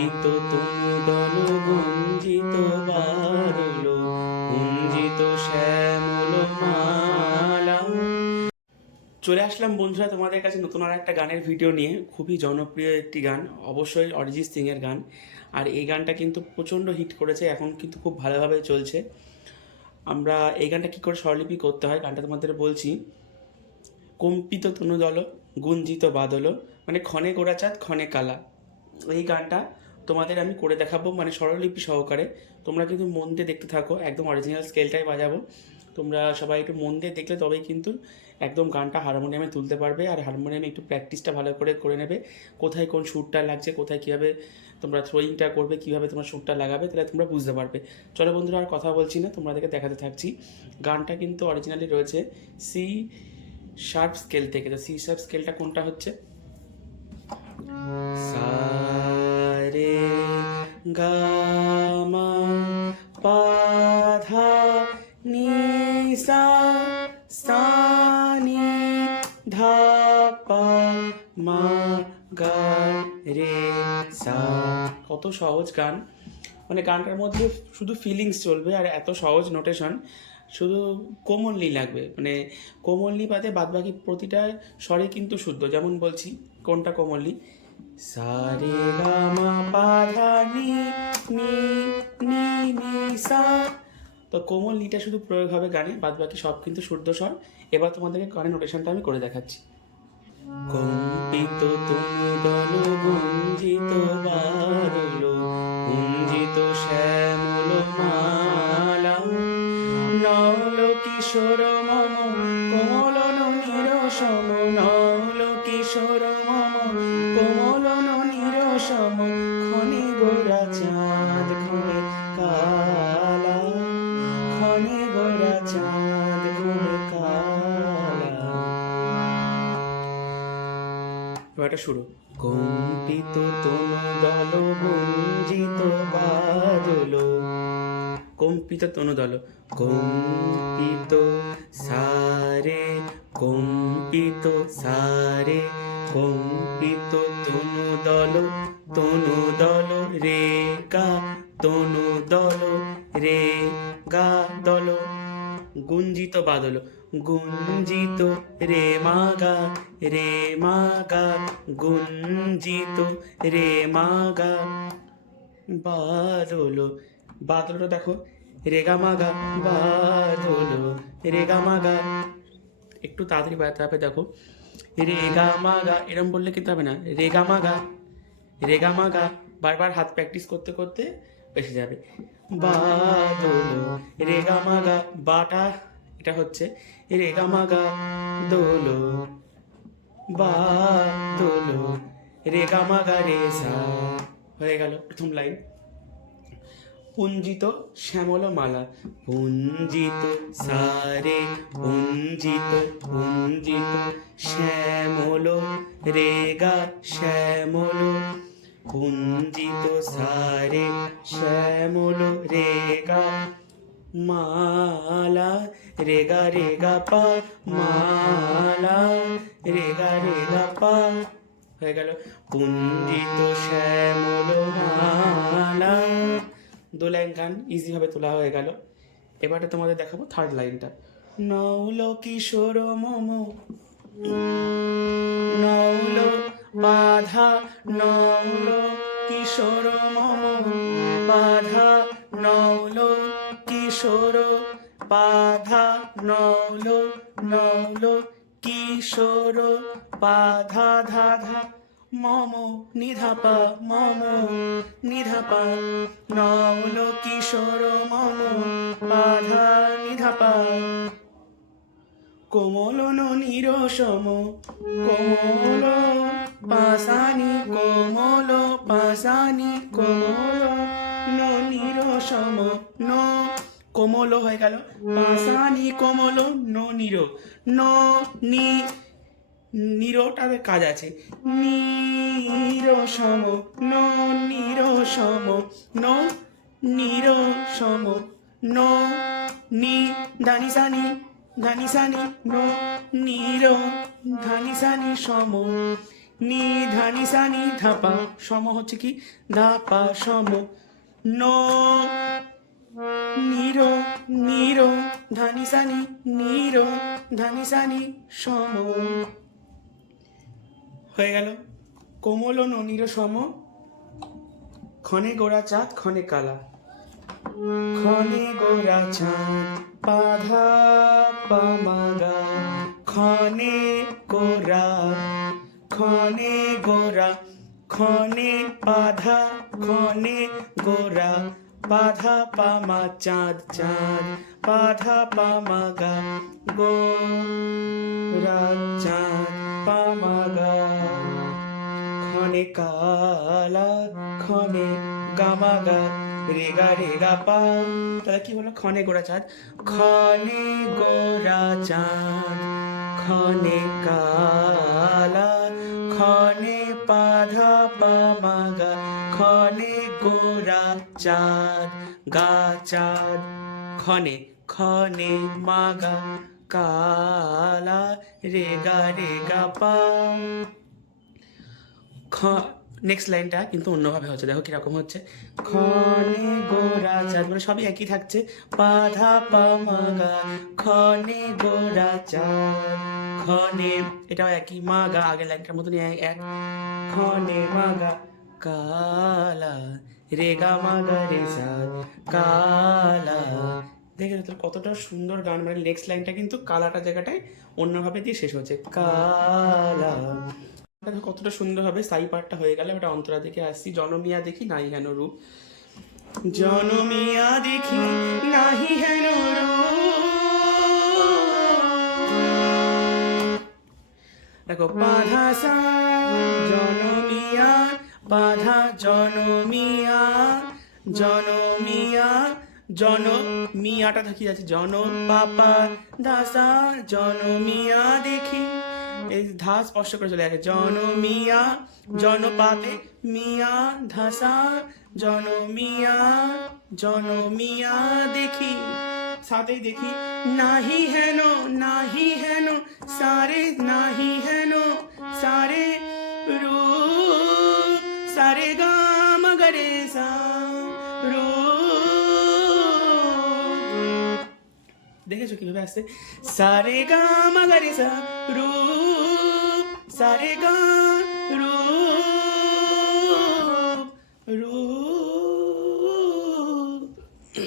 কম্পিত তনুদল গুঞ্জিত বাদল গুঞ্জিত শ্যামল মালা। চলে আসলাম বন্ধুরা তোমাদের কাছে নতুন আর একটা গানের ভিডিও নিয়ে। খুবই জনপ্রিয় একটি গান, অবশ্যই অরিজিৎ সিং এর গান। আর এই গানটা কিন্তু প্রচণ্ড হিট করেছে, এখন কিন্তু খুব ভালোভাবে চলছে। আমরা এই গানটা কী করে স্বরলিপি করতে হয় গানটা তোমাদের বলছি। কম্পিত তনুদল গুঞ্জিত বাদল, মানে ক্ষণে গোড়াচাঁদ ক্ষণে কালা। এই গানটা তোমাদের আমি করে দেখাবো, মানে স্বরলিপি সহকারে। তোমরা কিন্তু মন দিয়ে দেখতে থাকো, একদম অরিজিনাল স্কেলটাই বাজাবো। তোমরা সবাই একটু মন দিয়ে দেখলে তবেই কিন্তু একদম গানটা হারমোনিয়ামে তুলতে পারবে। আর হারমোনিয়ামে একটু প্র্যাকটিসটা ভালো করে নেবে, কোথায় কোন সুরটা লাগছে, কোথায় কীভাবে তোমরা থ্রোয়িংটা করবে, কীভাবে তোমরা সুরটা লাগাবে, তাহলে তোমরা বুঝতে পারবে। চলো বন্ধুরা, আর কথা বলছি না, তোমাদেরকে দেখাতে থাকছি। গানটা কিন্তু অরিজিনালি রয়েছে সি শার্প স্কেল থেকে। তো সি শার্প স্কেলটা কোনটা হচ্ছে, সা রে গা মা পা ধা নি সা সা নি ধা পা মা গা রে সা। কত সহজ গান, মানে গানটার মধ্যে শুধু ফিলিংস চলবে আর এত সহজ নোটেশন। শুধু কোমলনি লাগবে, মানে কোমলনি বাদে বাদবাকি প্রতিটা স্বরে কিন্তু শুদ্ধ। যেমন বলছি কোনটা কোমলনি, সা রে গা মা পা ধা নি নি নি নি সা। তো কোমলনিটা শুধু প্রয়োগ হবে গানে, বাদবাকি সব কিন্তু শুদ্ধ স্বর। এবার তোমাদেরকে গানের নোটেশনটা আমি করে দেখাচ্ছি। কম্পিত তনুদল গুঞ্জিত বাদল গুঞ্জিত শ্যামল মালা, নল কিশোর মম কোমল নিরসম, নল কিশোর মম কোমল নিরসম, ক্ষণে গোরা চাঁদ ক্ষণে কালা, ক্ষণে গোরা চাঁদ ক্ষণে কালা। এবারটা শুরু, কম্পিত তনুদল গুঞ্জিত বাদল, কম্পিত তনুদল, কম্পিত সারে কম্পিত সারে কম্পিত তনুদল তনুদল রে গা তনুদল রে গা দল, গুঞ্জিত বাদল গুঞ্জিত রে মাগা রে মাগা গুঞ্জিত রে মাগা বাদল। বাদলটা দেখো, রেগা মাগা বাদল রেগা মাগা। একটু তাড়াতাড়ি বাজাতে হবে, দেখো রেগা মাগা, এরম বললে কিন্তু হবে না, রেগা মাগা রেগা মাগা। বারবার হাত প্র্যাকটিস করতে করতে এসে যাবে। বাদল রেগা মাগা, বাটা এটা হচ্ছে রেগা মাগা দোল, বাদল রেগা মাগা রে সা। হয়ে গেল প্রথম লাইন। পুঞ্জিত শ্যামল মালা, পুঞ্জিত সারে পুঞ্জিত পুঞ্জিত শ্যামল রেগা শ্যামল, পুঞ্জিত সারে শ্যামল রেগা মালা, রেগা রেগা পা মালা, রেগা রেগা পা। হয়ে গেল পুঞ্জিত শ্যামল মালা। দু লাইন গান ইজি ভাবে তোলা হয়ে গেল। এবারে তোমাদের দেখাবো থার্ড লাইনটা, নৌল কিশোর মম নৌল বাধা, নৌল কিশোর মম বাধা, নৌল কিশোর বাধা, নৌল নৌল কিশোর বাধা ধা ধা, মম নিধাপা মম নিধাপা, নৌল কিশোর মম বাধা নিধাপা, কোমল নিরসম কোমল পাশানি, কোমল পাশানি কোমল নিরসম, ন কোমল হয়ে গেল, পাশানি কোমল নির, নি নিরোটার কাজ আছে, নিরসম নিরসম নিরসম, নি ধানিসানি ধানিসানি নির ধানিসানি সম, নি ধা নি সা নি ধা পা, সম হচ্ছে কি ধা পা সম, নো নিরো নিরো ধা নি সা নি, নিরো ধা নি সা নি সম, হয়ে গেল। কোমল ও নিরো সম, ক্ষণে গোরা চাঁদ ক্ষণে কালা, ক্ষণে গোরা চাঁদ পাধা পামাগা, ক্ষণে গোরা ক্ষণে গোরা, ক্ষণে পাধা ক্ষণে গোরা, পাধা পামা চাঁদ চাঁদ পাধা পামাগা, গোরা চাঁদ পামাগা, ক্ষণে কালা ক্ষণে গামাগা, রেগা রেগা পা। তাহলে কি হলো? ক্ষণে গোরা চাঁদ, ক্ষণে গোরা চাঁদ, ক্ষণে কালা ক্ষণে পাধা পামাগা, ক্ষণে গোরা চাঁদ গা চাঁদ, ক্ষণে ক্ষণে মাগা কালা, রেগা রেগা পা। নেক্সট লাইনটা কিন্তু অন্যভাবে হচ্ছে, দেখো কিরকম হচ্ছে। ক্ষণে গোরা চাঁদ, মানে সবই একই থাকছে, পাধা পামাগা, ক্ষণে গোরা চাঁদ, ক্ষণে এটাও একই, মাগা আগের লাইনটার মতনই এক, ক্ষণে মাগা কালা, রেগা মাগা রে সা কালা। দেখে তো কতটা সুন্দর গান, মানে নেক্সট লাইনটা কিন্তু কালাটা জায়গাটায় অন্যভাবে দিয়ে শেষ হচ্ছে, কালা। দেখো কতটা সুন্দর হবে। সাই পার্টটা হয়ে গেলে ওটা অন্তরা দিকে আসছি। জনমিয়া দেখি নাই হেন রূপ, জনমিয়া দেখি নাহি হেন রূপ, দেখো পাধা সা জনমিয়া, পাধা জনমিয়া, জনমিয়া জনমিয়াটা থাকি আছে, জন পাপা দাসা জনমিয়া দেখি, এই ধা স্পষ্ট করে চলে আসে, জনমিয়া জনপাতে মিয়া ধাসা, জনমিয়া জনমিয়া দেখি, সাথেই দেখি নাহি হেন সারে, নাহি হেন সারে রূপ, সারে গা মগরে সা রূপ। দেখেছো কিভাবে আসছে? সারে গা মগরে সা রূপ, সারে গা রূপ রূপ।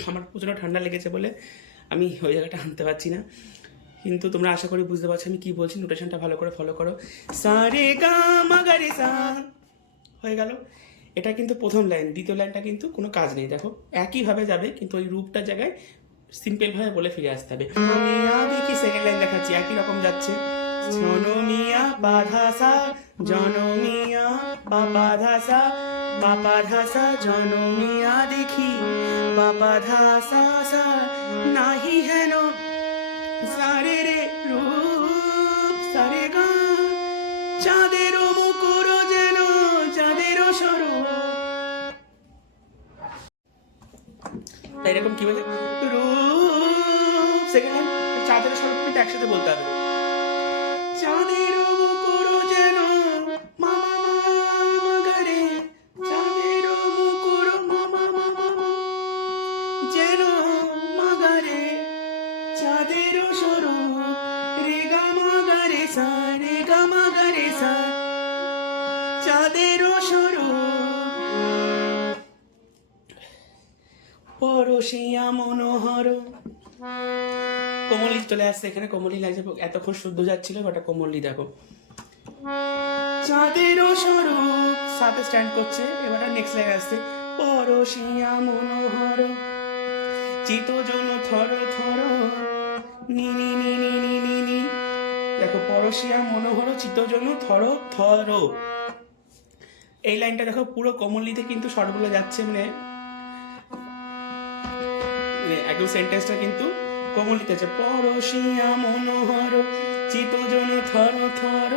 আমার প্রচন্ড ঠান্ডা লেগেছে বলে আমি ওই জায়গাটা আনতে পারছি না, কিন্তু তোমরা আশা করি বুঝতে পারছো আমি কি বলছি। নোটেশনটা ভালো করে ফলো করো। সারে গা মাগারে সা হয়ে গেল। এটা কিন্তু প্রথম লাইন, দ্বিতীয় লাইনটা কিন্তু কোনো কাজ নেই, দেখো একইভাবে যাবে, কিন্তু ওই রূপটার জায়গায় সিম্পল ভাবে বলে ফিরে আসতে হবে। মিয়া দেখি সেকেন্ড লাইন দেখাচ্ছি, একই রকম যাচ্ছে, জনমিয়া বাধাসা, জনমিয়া বাধাসা, পাপা ধাসা জনমিয়া দেখি, পাপা ধাসা সা নাহি হেন সারে রে রূপ, সারে গা চাঁদের মুকুর যেন চাঁদের স্বরূপ। এরকম কি বলে? রূপ সেকেন্ড চাঁদের স্বরূপ কিন্তু একসাথে বলতে হবে। চাঁদের মুকুর যেন মামা মামা গারে, চাঁদের মুকুর মামা মামা যেন মাগারে, চাঁদের স্বরূপ রে গা মাগারে সা, রে গা মাগারে সা, চাঁদের স্বরূপ। পরশিয়া মনোহর, কোমলি চলে আসছে এখানে, কোমলি লাগছে, এতক্ষণ শুদ্ধ যাচ্ছিল, ওটা কোমলি দেখো, চাঁদের স্বরূপ সাথে স্ট্যান্ড করছে। এবার নেক্সট লাইন আসছে, পরশিয়া মনোহর চিতজন থর থর, নি নি নি নি নি নি নি। দেখো পরশিয়া মনোহর চিতজন থর থর, এই লাইনটা দেখো পুরো কোমলিতে কিন্তু স্বরগুলো যাচ্ছে, মানে একদম সেন্টেন্সটা কিন্তু কোমলিতে আছে। পরশিয়া মনোহর চিতজন থর থর,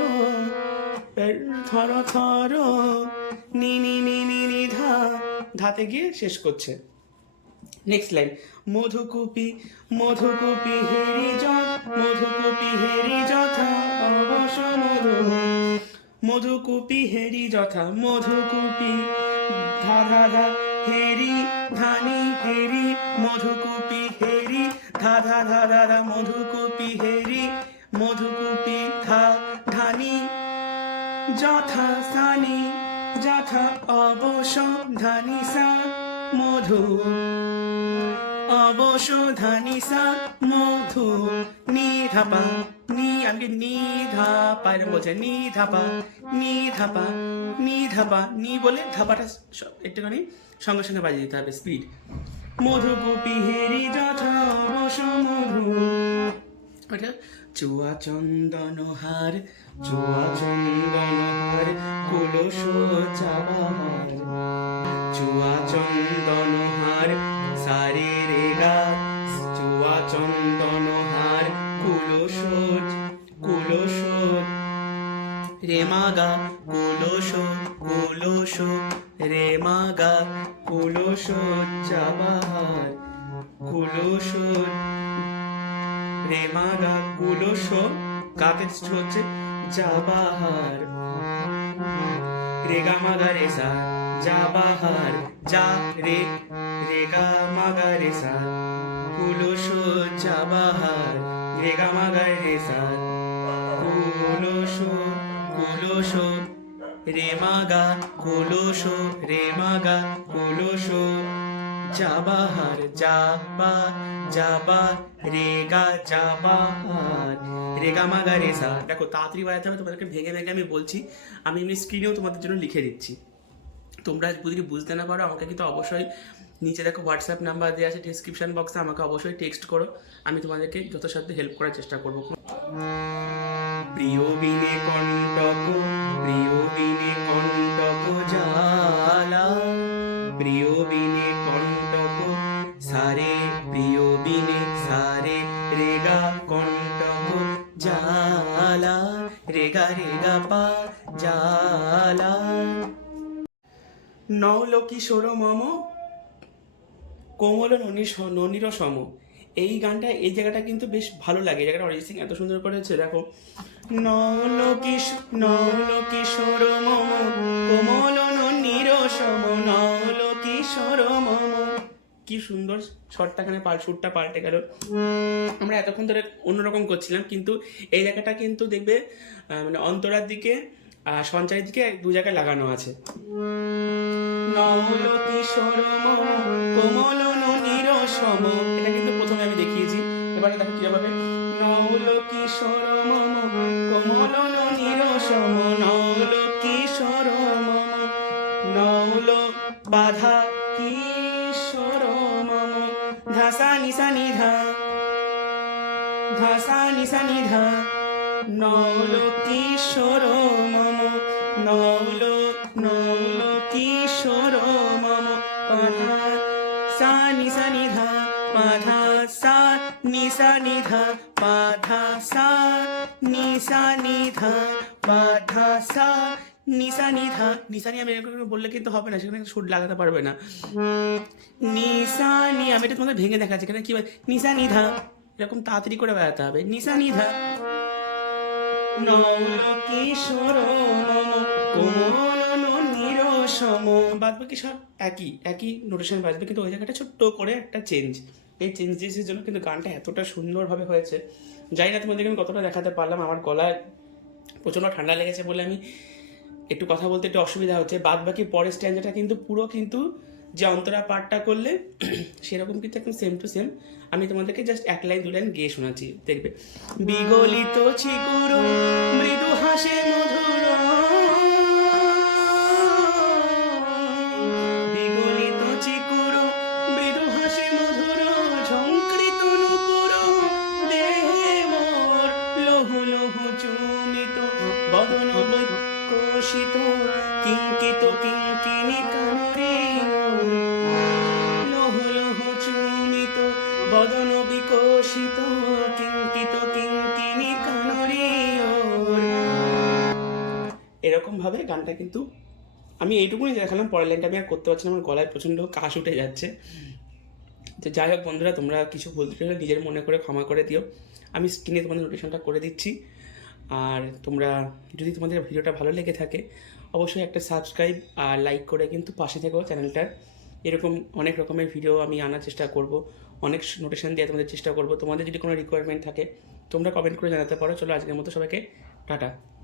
থর থর নি নি নি নি নি ধা, ধাতে গিয়ে শেষ করছে। নেক্সট লাইন, মধুকুপি মধুকুপি হেরি যথা, মধুকুপি হেরি যথা অবশ্য মধু, মধুকুপি হেরি যথা মধুকুপি ধা ধা ধা হেরি ধানি হেরি মধুকুপি হেরি ধা ধা ধা ধা ধা মধুকুপি হেরি মধুকুপি ধা ধানি যথা সানি যথা অবশ ধানি সা মধু অবশ ধানি সা মধু নি ধাপা নি আমি নি ধাপা এরকম বলছে নি ধাপা নি ধাপা নি ধাপা নি বলে ধাপাটা একটুখানি সঙ্গে সঙ্গে বাজিয়ে দিতে হবে স্পিড মধুকুপি হেরি যথা অবশ মধু ওটা চুয়া চন্দন হার কুলস চাবার চুয়া চন্দন হার সারে রে গা চুয়া চন্দন হার কুলস কুলস রে মাগা কুলস কুলস রে মাগা কুলস চাবার কুলস রে মাগা কুলস কাকে হচ্ছে যাবাহার রেগা মাগা রে সা যাবাহার যা রে রেগা মাগা রে সা কুলস যাবাহার রেগা মাগা রে সা কুলস কুলস রে মাগা কুলস রে মাগা কুলস যাবাহার যাবা যাবা রেগা যাবাহার রেগা মাগা রেসা। দেখো তাড়াতাড়ি বাজাতে হবে, তোমাদেরকে ভেঙে ভেঙে আমি বলছি, আমি এমনি স্ক্রিনেও তোমাদের জন্য লিখে দিচ্ছি। তোমরা যদি বুঝতে না পারো আমাকে কিন্তু অবশ্যই নিচে দেখো হোয়াটসঅ্যাপ নাম্বার দেওয়া আছে ডিসক্রিপশন বক্সে, আমাকে অবশ্যই টেক্সট করো, আমি তোমাদেরকে যথাসাধ্য হেল্প করার চেষ্টা করবো। প্রিয় বিনে কণ্টক প্রিয় বিনে কণ্টক জালা প্রিয় বিনে কণ্টক সারে প্রিয় বিনে সারে রেগা কণ্টক জালা রেগা রেগা পা জালা নৌল কিশোর মম কোমল ননির সম। এই গানটা এই জায়গাটা কিন্তু বেশ ভালো লাগে, এই জায়গাটা অরিজিৎ সিং এত সুন্দর করেছে। দেখো নৌল কিশোর মম কোমল ননির সম নৌল কিশোর মম, কি সুন্দর শর্টটাখানে সুরটা পাল্টে গেল। আমরা এতক্ষণ ধরে অন্যরকম করছিলাম, কিন্তু এই জায়গাটা কিন্তু দেখবে মানে অন্তরার দিকে আর সঞ্চারের দিকে দু জায়গায় লাগানো আছে। নৌল কিশোর মম কোমল ননির সম, এটা কিন্তু প্রথমে আমি দেখিয়েছি, এবারে দেখো কি হবে। নৌল কিশোর মম কোমল ননির সম নৌল কিশোর মম নৌল বাধা কিশোর মম ধাসা নিসা নিধা ধাসা নিসা নিধা নৌল কিশোর মম নৌল নৌল কিশোর মম পাধা সা নিসা নিধা পাধা সা নিসা নিধা পাধা সা নিসা নিধা পাধা সা নিসা নিধা। নিশানি আমি এরকম বললে কিন্তু হবে না, সেখানে সুর লাগাতে পারবে না। নিশানি আমি এটা তোমাদের ভেঙে দেখাচ্ছি, এখানে কি নিশা নিধা এরকম তাড়াতাড়ি করে বেড়াতে হবে। নিশা নিধা নৌল কিশোর কোমল ননির সম, বাদ বাকি সব একই নোটেশন বাজবে, কিন্তু ওই জায়গাটা ছোট্ট করে একটা চেঞ্জ, এই চেঞ্জেসের জন্য কিন্তু গানটা এতটা সুন্দরভাবে হয়েছে। জানি না তোমাদেরকে আমি কতটা দেখাতে পারলাম, আমার গলায় প্রচণ্ড ঠান্ডা লেগেছে বলে আমি একটু কথা বলতে একটু অসুবিধা হচ্ছে। বাদ বাকি পরের স্ট্যান্ডারটা কিন্তু পুরো কিন্তু যে অন্তরা পার্টটা করলে সেরকম কিন্তু একদম সেম টু সেম। আমি তোমাদেরকে জাস্ট এক লাইন দু লাইন গিয়ে শোনাচ্ছি, দেখবে। বিগলিত চিগুর মৃদু হাসে মধুর বিগলিত চিকুর মৃদু হাসে মধুর ঝঙ্কৃত নুপুর দেহে মোর লহু লহু চুমিত বদন বৈকশিত কিঙ্কিত কিঙ্কিনি কানরে লহু লহু চুমিত বদন বিকশিত কিঙ্কিত কিঙ্কিনি কানরে। এরকম ভাবে গানটা কিন্তু আমি এইটুকুনি দেখালাম, পরের লাইনটা আমি আর করতে পারছি না, আমার গলায় প্রচণ্ড কাশ উঠে যাচ্ছে। তো যাই হোক বন্ধুরা, তোমরা কিছু বলতে চাইলে নিজের মনে করে ক্ষমা করে দিও, আমি স্ক্রিনে তোমাদের নোটিশনটা করে দিচ্ছি। আর তোমরা যদি তোমাদের ভিডিওটা ভালো লেগে থাকে অবশ্যই একটা সাবস্ক্রাইব আর লাইক করে কিন্তু পাশে থেকো চ্যানেলটার। এরকম অনেক রকমের ভিডিও আমি আনার চেষ্টা করব, অনেক নোটেশন দিয়ে তোমাদের চেষ্টা করব। তোমাদের যদি কোনো রিকোয়ারমেন্ট থাকে তোমরা কমেন্ট করে জানাতে পারো। চলো আজকের মতো সবাইকে টাটা।